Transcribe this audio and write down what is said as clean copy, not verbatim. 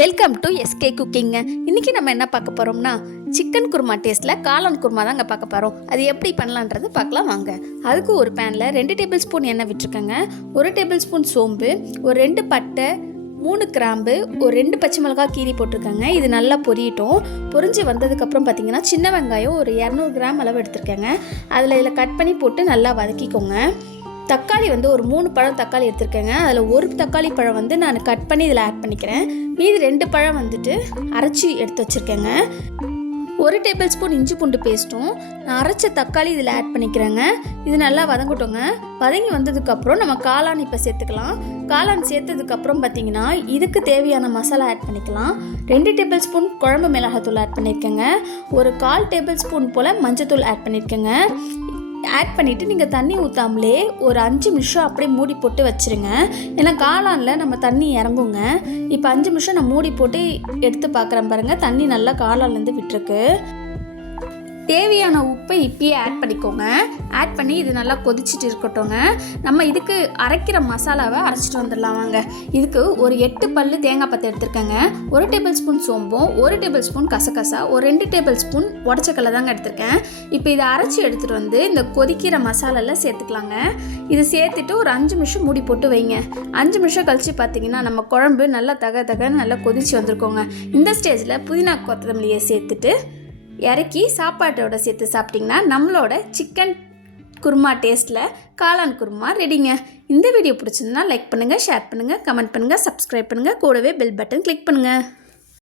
Welcome to SK குக்கிங்க. இன்றைக்கி நம்ம என்ன பார்க்க போகிறோம்னா சிக்கன் குருமா டேஸ்ட்டில் காளான் குருமா தாங்க பார்க்க போகிறோம். அது எப்படி பண்ணலான்றது பார்க்கலாம் வாங்க. அதுக்கு ஒரு பேனில் 2 டேபிள் ஸ்பூன் எண்ணெய் விட்டுருக்கேங்க. 1 டேபிள் ஸ்பூன் சோம்பு, ஒரு 2 பட்டை, 3 கிராம்பு, ஒரு 2 பச்சை மிளகாய் கீரி போட்டிருக்கேங்க. இது நல்லா பொரியட்டும். பொரிஞ்சு வந்ததுக்கப்புறம் பார்த்திங்கன்னா சின்ன வெங்காயம் ஒரு 200 கிராம் அளவு எடுத்துருக்கேங்க. இதில் கட் பண்ணி போட்டு நல்லா வதக்கிக்கோங்க. தக்காளி ஒரு 3 பழம் தக்காளி எடுத்துருக்கேங்க. அதில் ஒரு தக்காளி பழம் நான் கட் பண்ணி இதில் ஆட் பண்ணிக்கிறேன். மீதி 2 பழம் அரைச்சி எடுத்து வச்சுருக்கேங்க. 1 டேபிள் ஸ்பூன் இஞ்சி பூண்டு பேஸ்ட்டும் நான் அரைச்ச தக்காளி இதில் ஆட் பண்ணிக்கிறேங்க. இது நல்லா வதங்கட்டோங்க. வதங்கி வந்ததுக்கப்புறம் நம்ம காளான் இப்போ சேர்த்துக்கலாம். காளான் சேர்த்ததுக்கப்புறம் பார்த்திங்கன்னா இதுக்கு தேவையான மசாலா ஆட் பண்ணிக்கலாம். 2 டேபிள் ஸ்பூன் குழம்பு மிளகாத்தூள் ஆட் பண்ணியிருக்கேங்க. ஒரு 1/4 டேபிள் ஸ்பூன் போல் மஞ்சத்தூள் ஆட் பண்ணியிருக்கேங்க. ஆட் பண்ணிவிட்டு நீங்கள் தண்ணி ஊற்றாமலே ஒரு 5 நிமிஷம் அப்படியே மூடி போட்டு வச்சுருங்க. ஏன்னா காளானில் நம்ம தண்ணி இறங்குங்க. இப்போ 5 நிமிஷம் நான் மூடி போட்டு எடுத்து பார்க்குறேன் பாருங்கள். தண்ணி நல்லா காளான்லேருந்து விட்டுருக்கு. தேவையான உப்பை இப்பயே ஆட் பண்ணிக்கோங்க. ஆட் பண்ணி இது நல்லா கொதிச்சுட்டு இருக்கட்டோங்க. நம்ம இதுக்கு அரைக்கிற மசாலாவை அரைச்சிட்டு வந்துடலாம் வாங்க. இதுக்கு ஒரு 8 பல்லு தேங்காய் பத்தை எடுத்துருக்கேங்க. 1 டேபிள் ஸ்பூன் சோம்பும், 1 டேபிள் ஸ்பூன் கசகசா, ஒரு 2 டேபிள் ஸ்பூன் உடச்சக்கல்லை தாங்க எடுத்திருக்கேன். இப்போ இதை அரைச்சி எடுத்துகிட்டு இந்த கொதிக்கிற மசாலாவில் சேர்த்துக்கலாங்க. இது சேர்த்துட்டு ஒரு 5 நிமிஷம் மூடி போட்டு வைங்க. 5 நிமிஷம் கழித்து பார்த்தீங்கன்னா நம்ம குழம்பு நல்லா தகன்னு நல்லா கொதிச்சு வந்திருக்கோங்க. இந்த ஸ்டேஜில் புதினா கொத்தமல்லியை சேர்த்துட்டு இறக்கி சாப்பாட்டோட சேர்த்து சாப்பிட்டிங்கன்னா நம்மளோட சிக்கன் குருமா டேஸ்ட்டில் காளான் குருமா ரெடிங்க. இந்த வீடியோ பிடிச்சிருந்தா லைக் பண்ணுங்கள், ஷேர் பண்ணுங்கள், கமெண்ட் பண்ணுங்கள், சப்ஸ்கிரைப் பண்ணுங்கள், கூடவே பெல் பட்டன் கிளிக் பண்ணுங்கள்.